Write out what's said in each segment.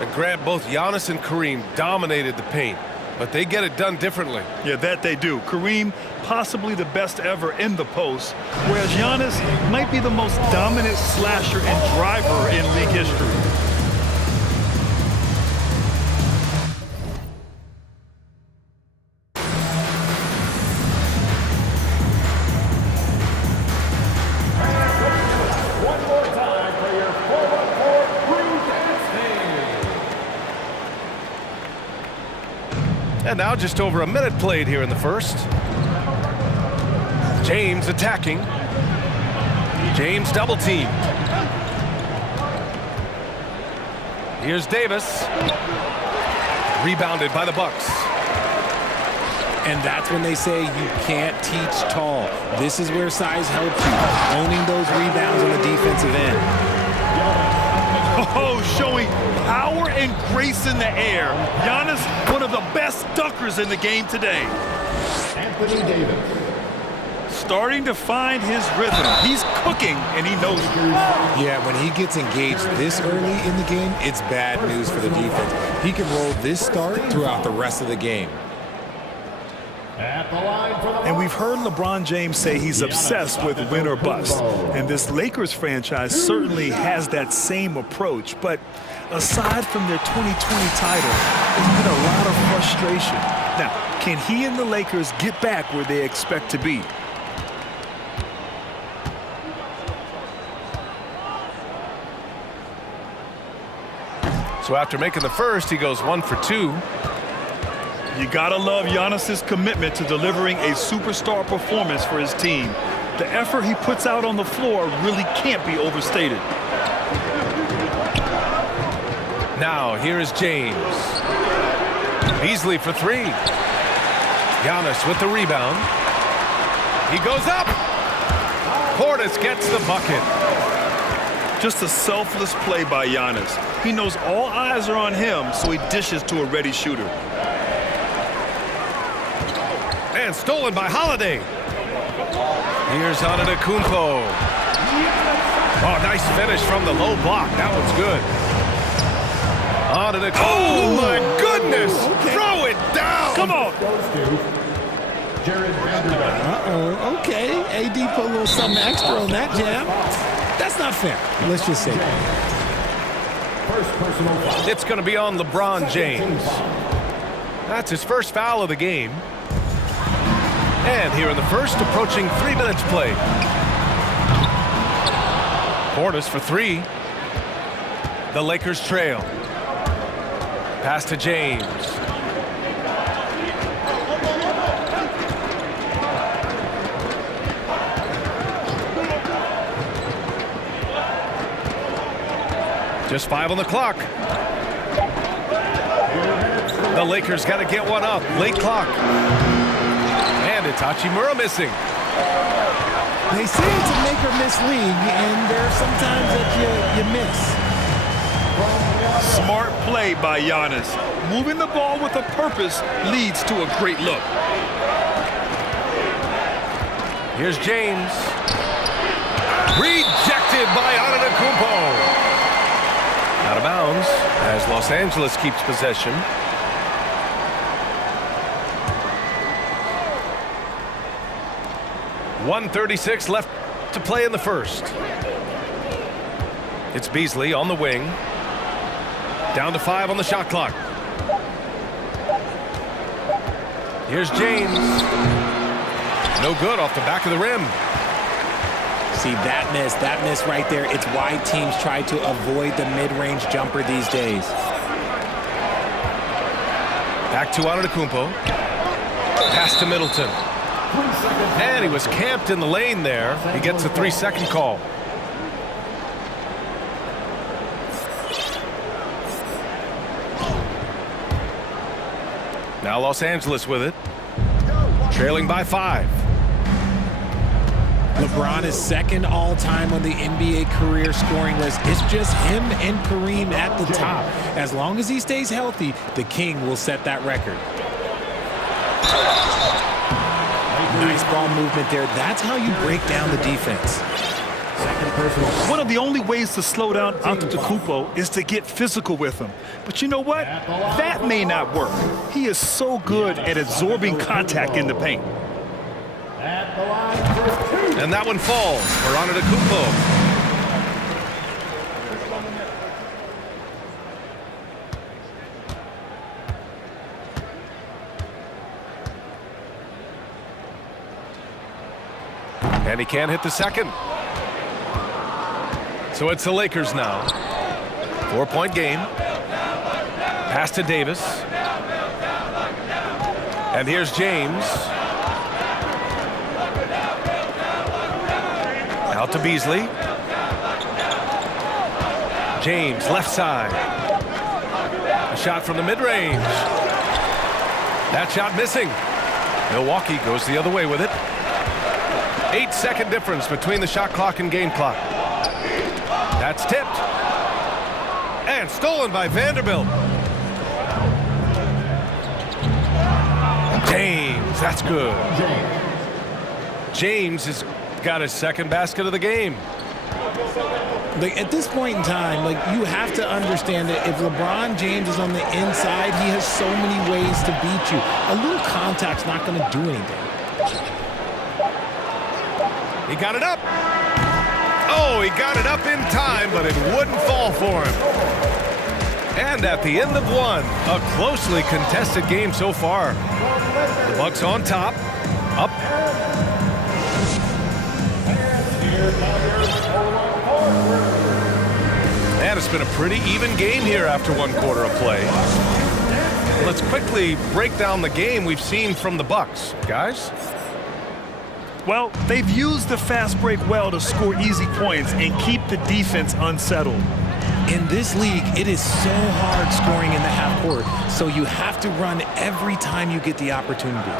And Grant, both Giannis and Kareem dominated the paint, but they get it done differently. Yeah, that they do. Kareem, possibly the best ever in the post, whereas Giannis might be the most dominant slasher and driver in league history. And now just over a minute played here in the first. James attacking. James double teamed. Here's Davis. Rebounded by the Bucks. And that's when they say you can't teach tall. This is where size helps you, owning those rebounds on the defensive end. Oh, showing power and grace in the air. Giannis, one of the best dunkers in the game today. Anthony Davis. Starting to find his rhythm. He's cooking, and he knows it. Yeah, when he gets engaged this early in the game, it's bad news for the defense. He can roll this start throughout the rest of the game. At the line for the And we've heard LeBron James say he's obsessed with win or bust. And this Lakers franchise certainly has that same approach. But aside from their 2020 title, there's been a lot of frustration. Now, can he and the Lakers get back where they expect to be? So after making the first, he goes 1 for 2. You gotta love Giannis's commitment to delivering a superstar performance for his team. The effort he puts out on the floor really can't be overstated. Now here is James. Beasley for 3. Giannis with the rebound. He goes up. Portis gets the bucket. Just a selfless play by Giannis. He knows all eyes are on him, so he dishes to a ready shooter. And stolen by Holiday. Here's Antetokounmpo. Oh, nice finish from the low block. That one's good. Antetokounmpo. Oh, my goodness. Okay. Throw it down. Come on. Jared Vanderbilt. Uh-oh, okay. AD put a little something extra on that jam. That's not fair. Let's just say that. First personal foul. It's going to be on LeBron James. That's his first foul of the game. And here in the first, approaching 3 minutes played. Portis for 3. The Lakers trail. Pass to James. Just 5 on the clock. The Lakers got to get one up. Late clock. And it's Hachimura missing. They say it's a make or miss league, and there are some times that you miss. Smart play by Giannis. Moving the ball with a purpose leads to a great look. Here's James. Rejected by Antetokounmpo. Out of bounds as Los Angeles keeps possession. .136 left to play in the first. It's Beasley on the wing. Down to 5 on the shot clock. Here's James. No good off the back of the rim. See, that miss right there, it's why teams try to avoid the mid-range jumper these days. Back to Antetokounmpo. Pass to Middleton. And he was camped in the lane there. He gets a 3-second call. Now Los Angeles with it. Trailing by 5. LeBron is second all-time on the NBA career scoring list. It's just him and Kareem at the top. As long as he stays healthy, the King will set that record. Nice ball movement there. That's how you break down the defense. Second Personal foul. One of the only ways to slow down Antetokounmpo is to get physical with him. But you know what? That may not work. He is so good at absorbing contact in the paint. At the line for 2. And that one falls for Antetokounmpo. And he can't hit the second. So it's the Lakers now. 4-point game. Pass to Davis. And here's James. Out to Beasley. James, left side. A shot from the mid-range. That shot missing. Milwaukee goes the other way with it. 8-second difference between the shot clock and game clock. That's tipped. And stolen by Vanderbilt. James, that's good. James has got his second basket of the game. Like, at this point in time, like, you have to understand that if LeBron James is on the inside, he has so many ways to beat you. A little contact's not going to do anything. He got it up. Oh, he got it up in time, but it wouldn't fall for him. And at the end of one, a closely contested game so far. The Bucks on top. Up. And it's been a pretty even game here after one quarter of play. Let's quickly break down the game we've seen from the Bucks, guys. Well, they've used the fast break well to score easy points and keep the defense unsettled. In this league, it is so hard scoring in the half court, so you have to run every time you get the opportunity.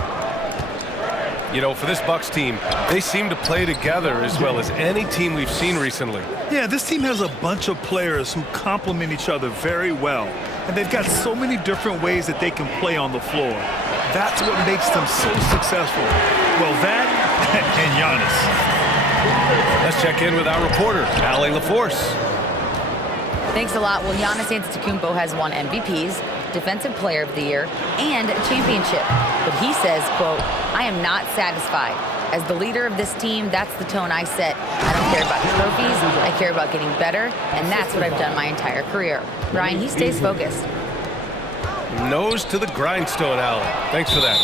You know, for this Bucks team, they seem to play together as well as any team we've seen recently. Yeah, this team has a bunch of players who complement each other very well. And they've got so many different ways that they can play on the floor. That's what makes them so successful. Well, that and Giannis. Let's check in with our reporter, Allie LaForce. Thanks a lot. Well, Giannis Antetokounmpo has won MVPs, Defensive Player of the Year, and a championship. But he says, quote, "I am not satisfied. As the leader of this team, that's the tone I set. I don't care about trophies. I care about getting better, and that's what I've done my entire career." Ryan, he stays focused. Nose to the grindstone, Allie. Thanks for that.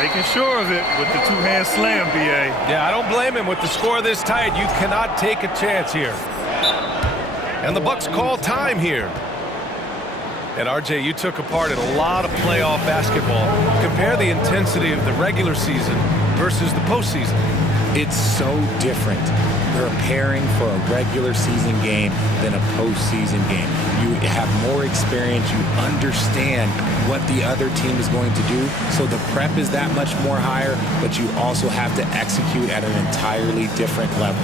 Making sure of it with the two-hand slam, B.A. Yeah, I don't blame him. With the score this tight, you cannot take a chance here. And the Bucks call time here. And RJ, you took a part in a lot of playoff basketball. Compare the intensity of the regular season versus the postseason. It's so different preparing for a regular season game than a postseason game. You have more experience. You understand what the other team is going to do. So the prep is that much more higher, but you also have to execute at an entirely different level.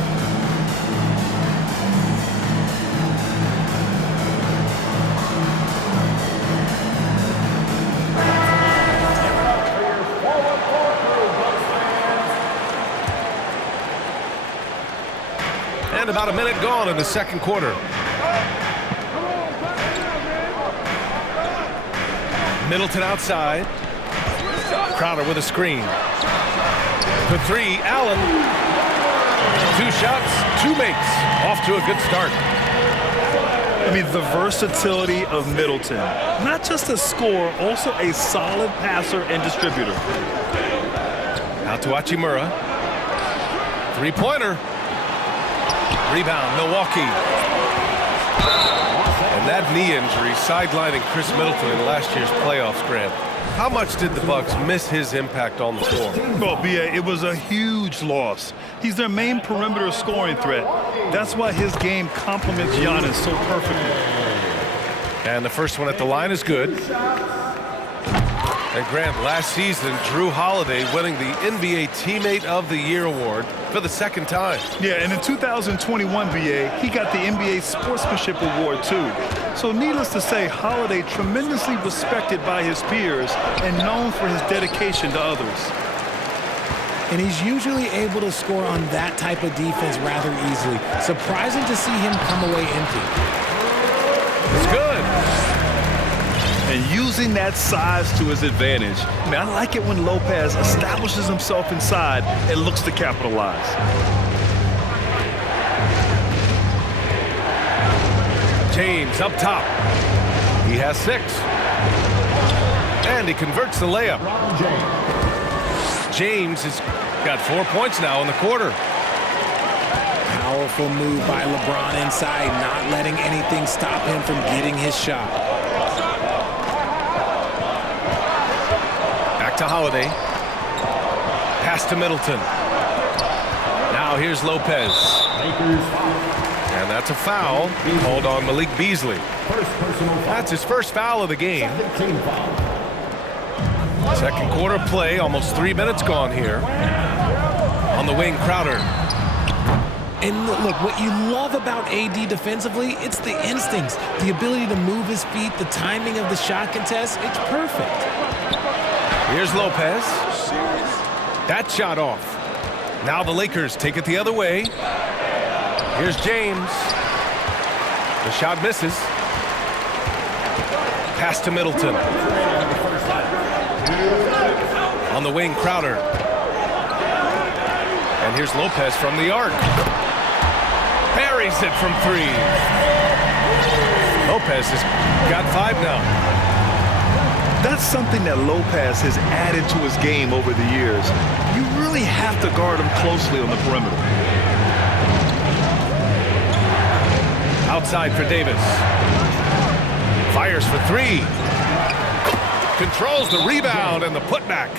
And about a minute gone in the second quarter. Middleton outside. Crowder with a screen. For three, Allen. 2 shots, 2 makes. Off to a good start. I mean, the versatility of Middleton. Not just a scorer, also a solid passer and distributor. Out to Hachimura. 3-pointer. Rebound, Milwaukee. And that knee injury sidelining Chris Middleton in last year's playoffs, Grant. How much did the Bucks miss his impact on the floor? Well, B.A., it was a huge loss. He's their main perimeter scoring threat. That's why his game complements Giannis so perfectly. And the first one at the line is good. And Grant, last season, Drew Holiday winning the NBA Teammate of the Year award for the second time. Yeah, and in 2021, B.A., he got the NBA Sportsmanship Award, too. So needless to say, Holiday tremendously respected by his peers and known for his dedication to others. and he's usually able to score on that type of defense rather easily. Surprising to see him come away empty. It's good. And using that size to his advantage. I mean, I like it when Lopez establishes himself inside and looks to capitalize. James up top. He has 6. And he converts the layup. James has got 4 points now in the quarter. Powerful move by LeBron inside, not letting anything stop him from getting his shot. Back to Holiday. Pass to Middleton. Now here's Lopez. And that's a foul called on Malik Beasley. That's his first foul of the game. Second quarter play, almost 3 minutes gone here. On the wing, Crowder. And look, what you love about AD defensively, it's the instincts, the ability to move his feet, the timing of the shot contest. It's perfect. Here's Lopez. That shot off. Now the Lakers take it the other way. Here's James. The shot misses. Pass to Middleton. On the wing, Crowder. And here's Lopez from the arc. Buries it from 3. Lopez has got 5 now. That's something that Lopez has added to his game over the years. You really have to guard him closely on the perimeter. Outside for Davis. Fires for 3. Controls the rebound and the putback.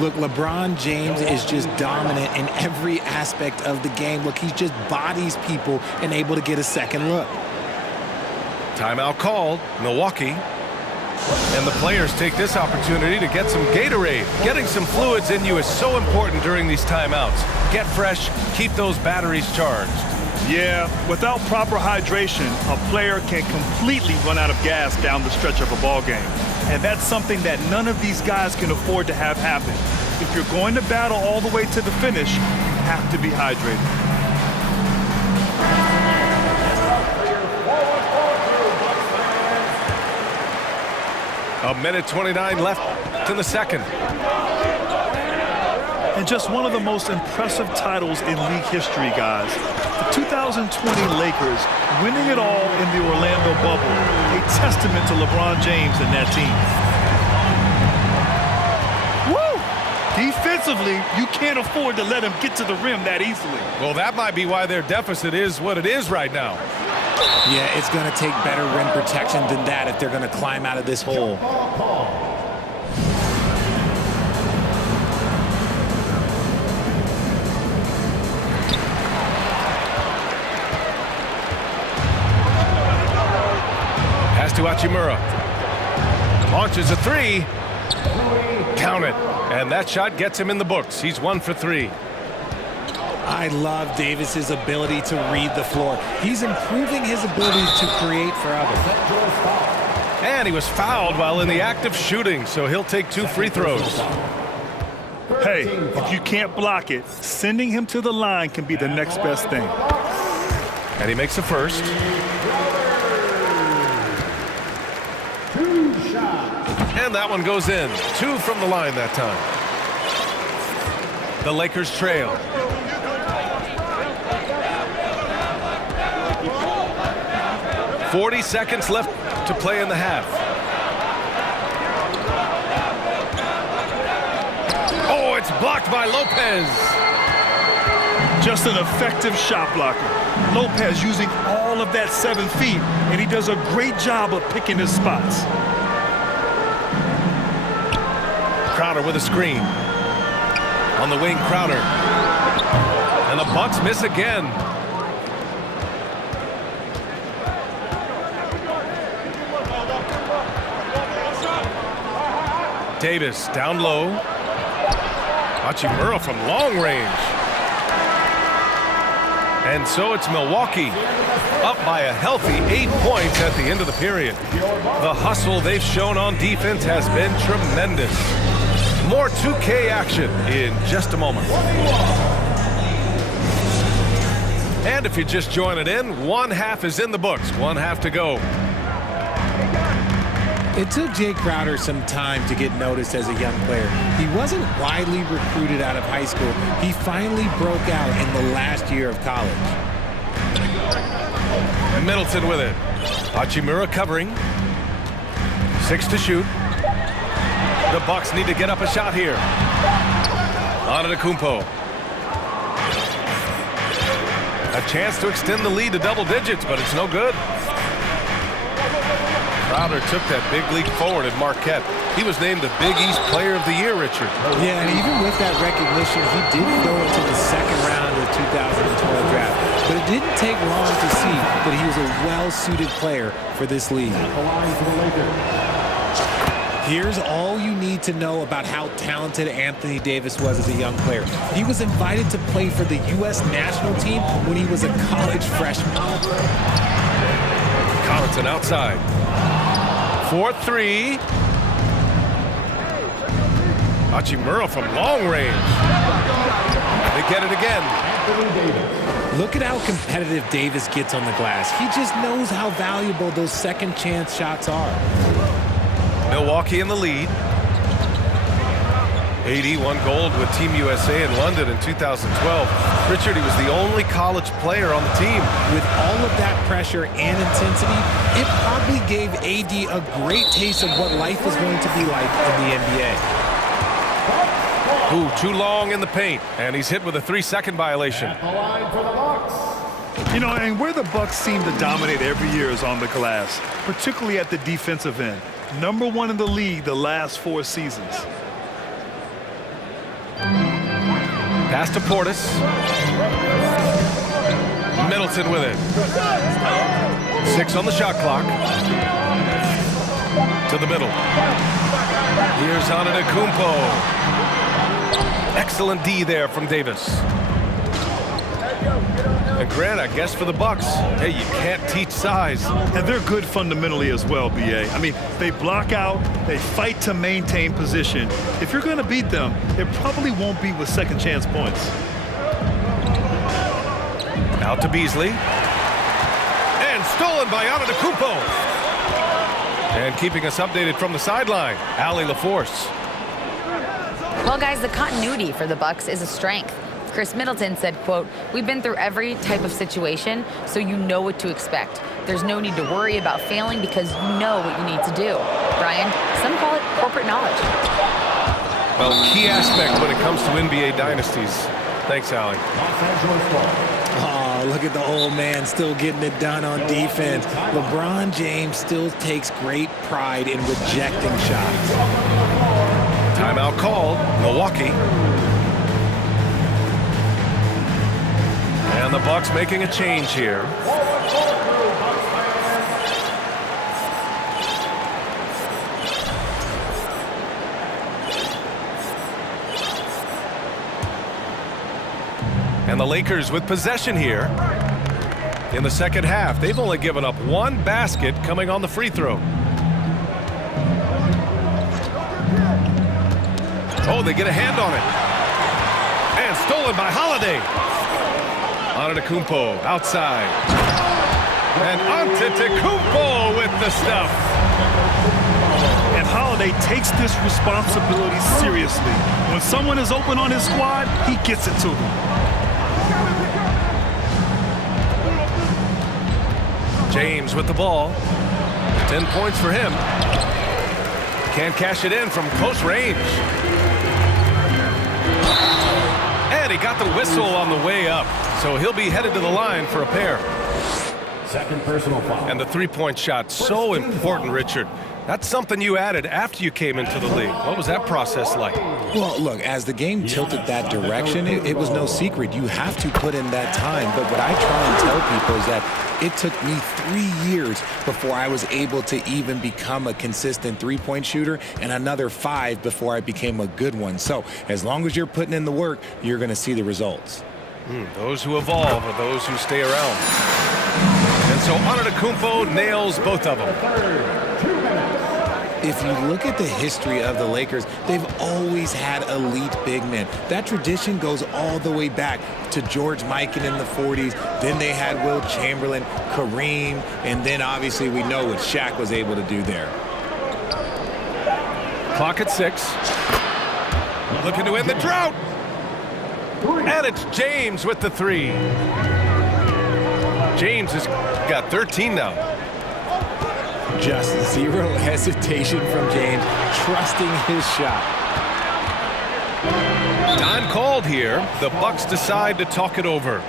Look, LeBron James is just dominant in every aspect of the game. Look, he just bodies people and able to get a second look. Timeout called, Milwaukee. And the players take this opportunity to get some Gatorade. Getting some fluids in you is so important during these timeouts. Get fresh, keep those batteries charged. Yeah, without proper hydration, a player can completely run out of gas down the stretch of a ball game. And that's something that none of these guys can afford to have happen. If you're going to battle all the way to the finish, you have to be hydrated. A minute 29 left in the second. And just one of the most impressive titles in league history, guys. The 2020 Lakers winning it all in the Orlando bubble, a testament to LeBron James and that team. Woo! Defensively, you can't afford to let him get to the rim that easily. Well, that might be why their deficit is what it is right now. Yeah, it's going to take better rim protection than that if they're going to climb out of this hole. Pass to Hachimura. Launches a 3. Count it. And that shot gets him in the books. He's 1 for 3. I love Davis's ability to read the floor. He's improving his ability to create for others. And he was fouled while in the act of shooting, so he'll take 2 free throws. Hey, if you can't block it, sending him to the line can be the next best thing. And he makes the first. And that one goes in. 2 from the line that time. The Lakers trail. .40 seconds left to play in the half. Oh, it's blocked by Lopez. Just an effective shot blocker. Lopez using all of that 7 feet, and he does a great job of picking his spots. Crowder with a screen. On the wing, Crowder. And the Bucks miss again. Davis down low. Hachimura from long range. And so it's Milwaukee up by a healthy 8 points at the end of the period. The hustle they've shown on defense has been tremendous. More 2K action in just a moment. And if you're just joining in, one half is in the books. One half to go. It took Jay Crowder some time to get noticed as a young player. He wasn't widely recruited out of high school. He finally broke out in the last year of college. Middleton with it. Hachimura covering. 6 to shoot. The Bucks need to get up a shot here. Antetokounmpo. A chance to extend the lead to double digits, but it's no good. Crowder took that big leap forward at Marquette. He was named the Big East Player of the Year, Richard. Yeah, and even with that recognition, he did go into the second round of the 2012 draft. But it didn't take long to see that he was a well-suited player for this league. Here's all you need to know about how talented Anthony Davis was as a young player. He was invited to play for the U.S. national team when he was a college freshman. Connaughton outside. 4-3. Hachimura from long range. They get it again. Look at how competitive Davis gets on the glass. He just knows how valuable those second chance shots are. Milwaukee in the lead. AD won gold with Team USA in London in 2012. Richard, he was the only college player on the team. With all of that pressure and intensity, it probably gave AD a great taste of what life is going to be like in the NBA. Ooh, too long in the paint, and he's hit with a 3-second violation. At the line for the Bucks. You know, and where the Bucks seem to dominate every year is on the glass, particularly at the defensive end. #1 in the league the last 4 seasons. Pass to Portis. Middleton with it. 6 on the shot clock. To the middle. Here's Antetokounmpo. Excellent D there from Davis. And Grant, I guess for the Bucks, hey, you can't teach size. And they're good fundamentally as well, B.A. I mean, they block out, they fight to maintain position. If you're going to beat them, it probably won't be with second chance points. Out to Beasley. And stolen by Antetokounmpo. And keeping us updated from the sideline, Allie LaForce. Well, guys, the continuity for the Bucks is a strength. Chris Middleton said, quote, "We've been through every type of situation, so you know what to expect. There's no need to worry about failing because you know what you need to do." Brian, some call it corporate knowledge. Well, key aspect when it comes to NBA dynasties. Thanks, Allie. Oh, look at the old man still getting it done on defense. LeBron James still takes great pride in rejecting shots. Timeout called, Milwaukee. And the Bucks making a change here. And the Lakers with possession here. In the second half, they've only given up 1 basket coming on the free throw. Oh, they get a hand on it. And stolen by Holiday. Antetokounmpo outside. And Antetokounmpo with the stuff. And Holiday takes this responsibility seriously. When someone is open on his squad, he gets it to them. James with the ball. 10 points for him. Can't cash it in from close range. And he got the whistle on the way up. So he'll be headed to the line for a pair. Second personal foul. And the three-point shot, so important, Richard. That's something you added after you came into the league. What was that process like? Well, look, as the game tilted that direction, it was no secret. You have to put in that time. But what I try and tell people is that it took me 3 years before I was able to even become a consistent three-point shooter, and another 5 before I became a good one. So as long as you're putting in the work, you're going to see the results. Those who evolve are those who stay around. And so Antetokounmpo nails both of them. if you look at the history of the Lakers, they've always had elite big men. That tradition goes all the way back to George Mikan in the 40s. Then they had Will Chamberlain, Kareem, and then obviously we know what Shaq was able to do there. Clock at 6. Looking to end the drought. And it's James with the 3. James has got 13 now. Just zero hesitation from James, trusting his shot. Time called here. The Bucks decide to talk it over.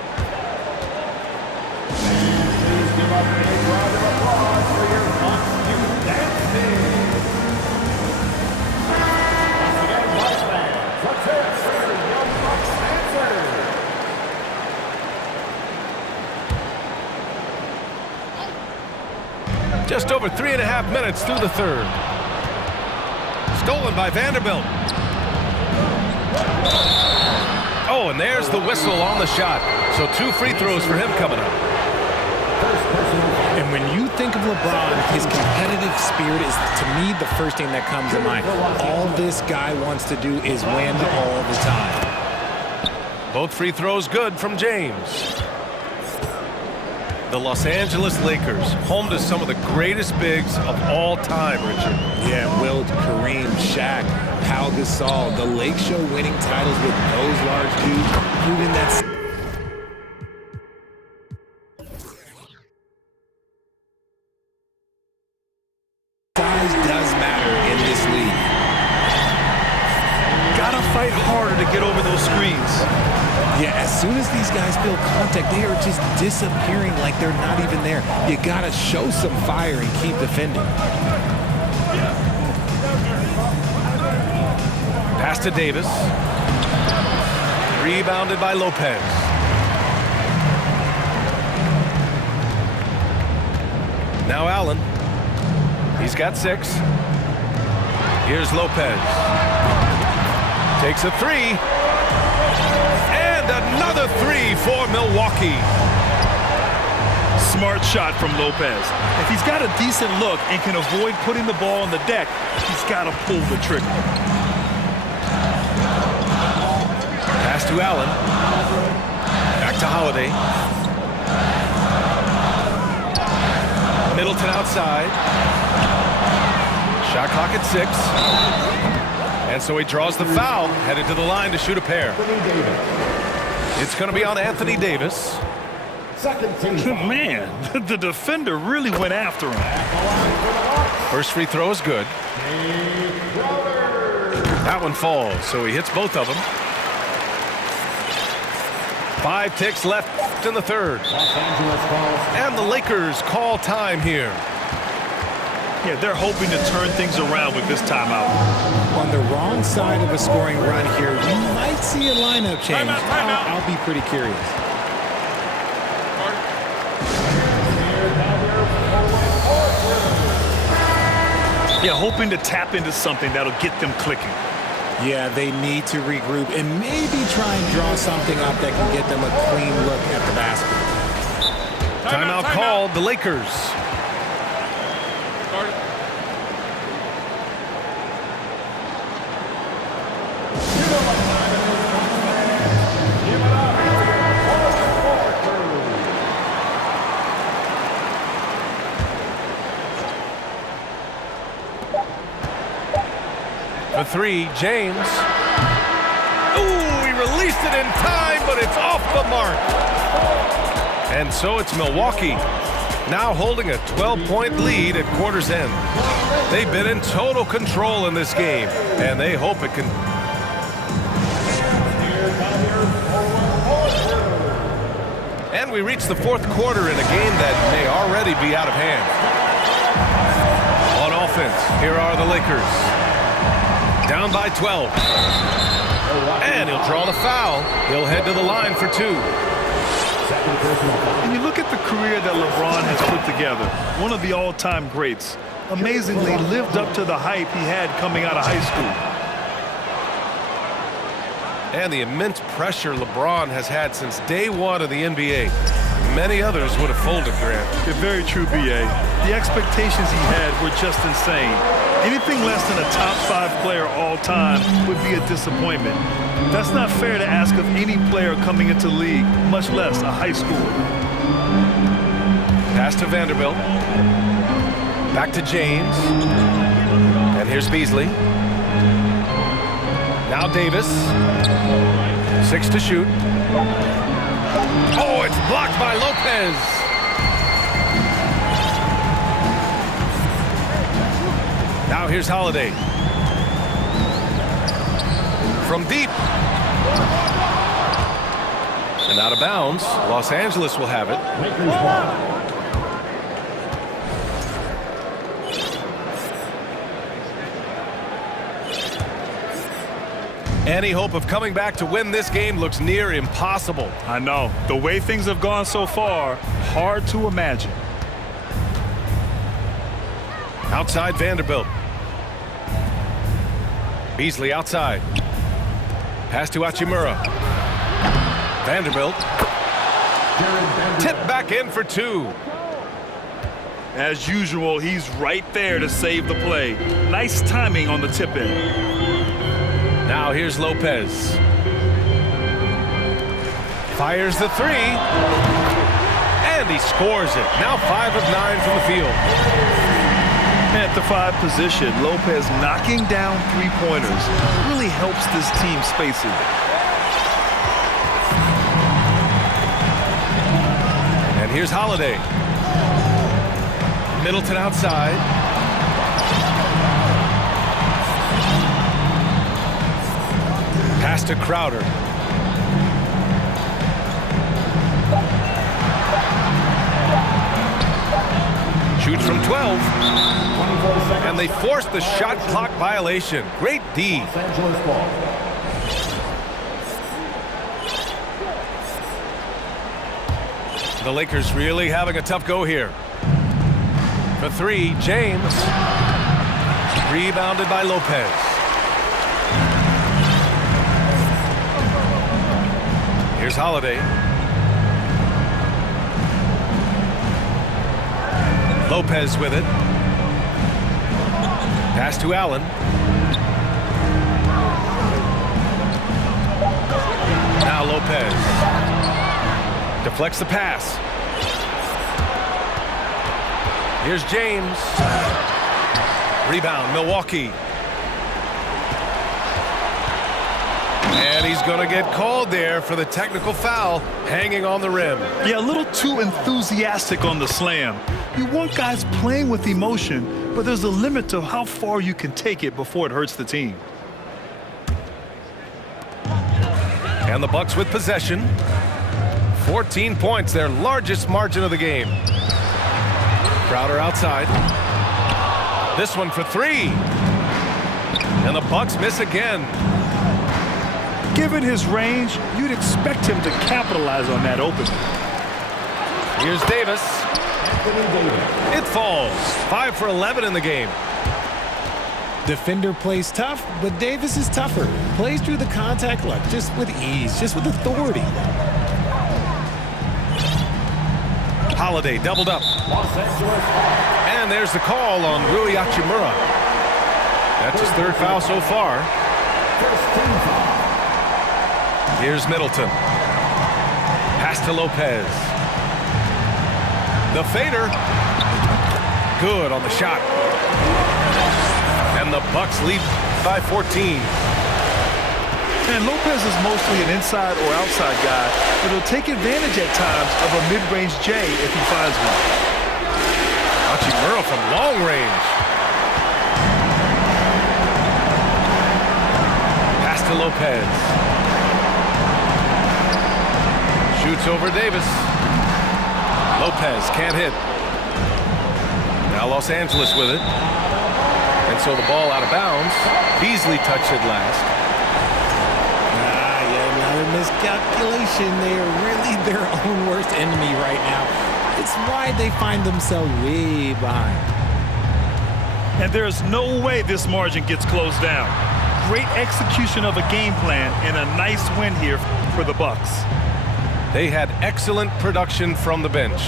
Just over 3.5 minutes through the third. Stolen by Vanderbilt. Oh, and there's the whistle on the shot. So 2 free throws for him coming up. And when you think of LeBron, his competitive spirit is, to me, the first thing that comes to mind. All this guy wants to do is win all the time. Both free throws good from James. The Los Angeles Lakers, home to some of the greatest bigs of all time, Richard. Yeah, Wilt, Kareem, Shaq, Pau Gasol, the Lake Show winning titles with those large dudes, proving that size does matter in this league. Gotta fight harder to get over those screens. Yeah, as soon as these guys feel contact, they are just disappearing like they're not even there. You gotta show some fire and keep defending. Pass to Davis. Rebounded by Lopez. Now Allen. He's got 6. Here's Lopez. Takes a 3. Another 3 for Milwaukee. Smart shot from Lopez. If he's got a decent look and can avoid putting the ball on the deck, he's got to pull the trigger. Pass to Allen. Back to Holiday. Middleton outside. Shot clock at 6. And so he draws the foul, headed to the line to shoot a pair. It's going to be on Anthony Davis. Man, the defender really went after him. First free throw is good. That one falls, so he hits both of them. 5 ticks left in the third. And the Lakers call time here. Yeah, they're hoping to turn things around with this timeout. On the wrong side of a scoring run here, we might see a lineup change. I'll be pretty curious. Yeah, hoping to tap into something that'll get them clicking. Yeah, they need to regroup and maybe try and draw something up that can get them a clean look at the basket. Timeout called, the Lakers. The 3, James. Ooh, he released it in time, but it's off the mark. And so it's Milwaukee, now holding a 12-point lead at quarter's end. They've been in total control in this game, and they hope it can. And we reach the fourth quarter in a game that may already be out of hand. On offense, here are the Lakers. Down by 12. And he'll draw the foul. He'll head to the line for 2. And you look at the career that LeBron has put together, one of the all-time greats. Amazingly lived up to the hype he had coming out of high school. And the immense pressure LeBron has had since day one of the NBA. Many others would have folded, Grant. Yeah, very true, B.A. The expectations he had were just insane. Anything less than a top 5 player all time would be a disappointment. That's not fair to ask of any player coming into the league, much less a high schooler. Pass to Vanderbilt. Back to James. And here's Beasley. Now Davis. 6 to shoot. Oh, it's blocked by Lopez. Now here's Holiday. From deep. And out of bounds. Los Angeles will have it. Lakers ball. Any hope of coming back to win this game looks near impossible. I know. The way things have gone so far, hard to imagine. Outside Vanderbilt. Beasley outside. Pass to Hachimura. Vanderbilt. Tip back in for 2. As usual, he's right there to save the play. Nice timing on the tip in. Now here's Lopez. Fires the 3. And he scores it. Now 5 of 9 from the field. At the 5 position, Lopez knocking down 3-pointers really helps this team space it. And here's Holiday. Middleton outside. Pass to Crowder. Shoots from 12. And they force the shot clock violation. Great D. Los Angeles ball. The Lakers really having a tough go here. For 3, James. Rebounded by Lopez. Here's Holiday. Lopez with it. Pass to Allen. Now Lopez. Deflects the pass. Here's James. Rebound, Milwaukee. And he's going to get called there for the technical foul, hanging on the rim. Yeah, a little too enthusiastic on the slam. You want guys playing with emotion, but there's a limit to how far you can take it before it hurts the team. And the Bucks with possession. 14 points, their largest margin of the game. Crowder outside. This one for 3. And the Bucks miss again. Given his range, you'd expect him to capitalize on that opening. Here's Davis. It falls. 5 for 11 in the game. Defender plays tough, but Davis is tougher. Plays through the contact look, just with ease, just with authority. Holiday doubled up. And there's the call on Rui Hachimura. That's his 3rd foul so far. Here's Middleton. Pass to Lopez. The fader. Good on the shot. And the Bucks lead by 14. And Lopez is mostly an inside or outside guy, but he'll take advantage at times of a mid-range J if he finds one. Hachimura from long range. Pass to Lopez. Shoots over Davis. Lopez can't hit. Now Los Angeles with it. And so the ball out of bounds. Beasley touched it last. Another miscalculation. They are really their own worst enemy right now. It's why they find themselves way behind. And there's no way this margin gets closed down. Great execution of a game plan and a nice win here for the Bucks. They had excellent production from the bench.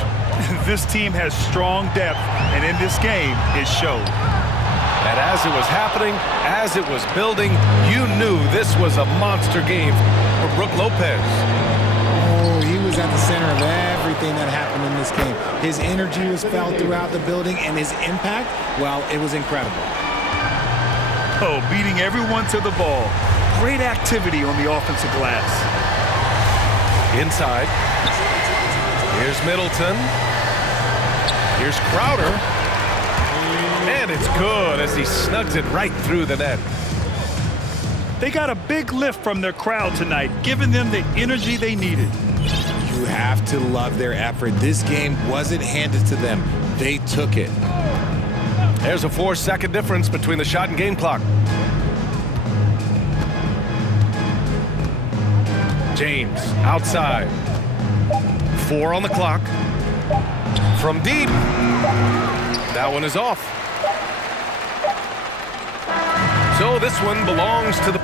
This team has strong depth, and in this game, it showed. And as it was happening, as it was building, you knew this was a monster game for Brook Lopez. Oh, he was at the center of everything that happened in this game. His energy was felt throughout the building, and his impact, well, it was incredible. Oh, beating everyone to the ball. Great activity on the offensive glass. Inside. Here's Middleton. Here's Crowder. And it's good as he snugs it right through the net. They got a big lift from their crowd tonight, giving them the energy they needed. You have to love their effort. This game wasn't handed to them. They took it. There's a 4-second difference between the shot and game clock. James outside. 4 on the clock. From deep. That one is off. So this one belongs to the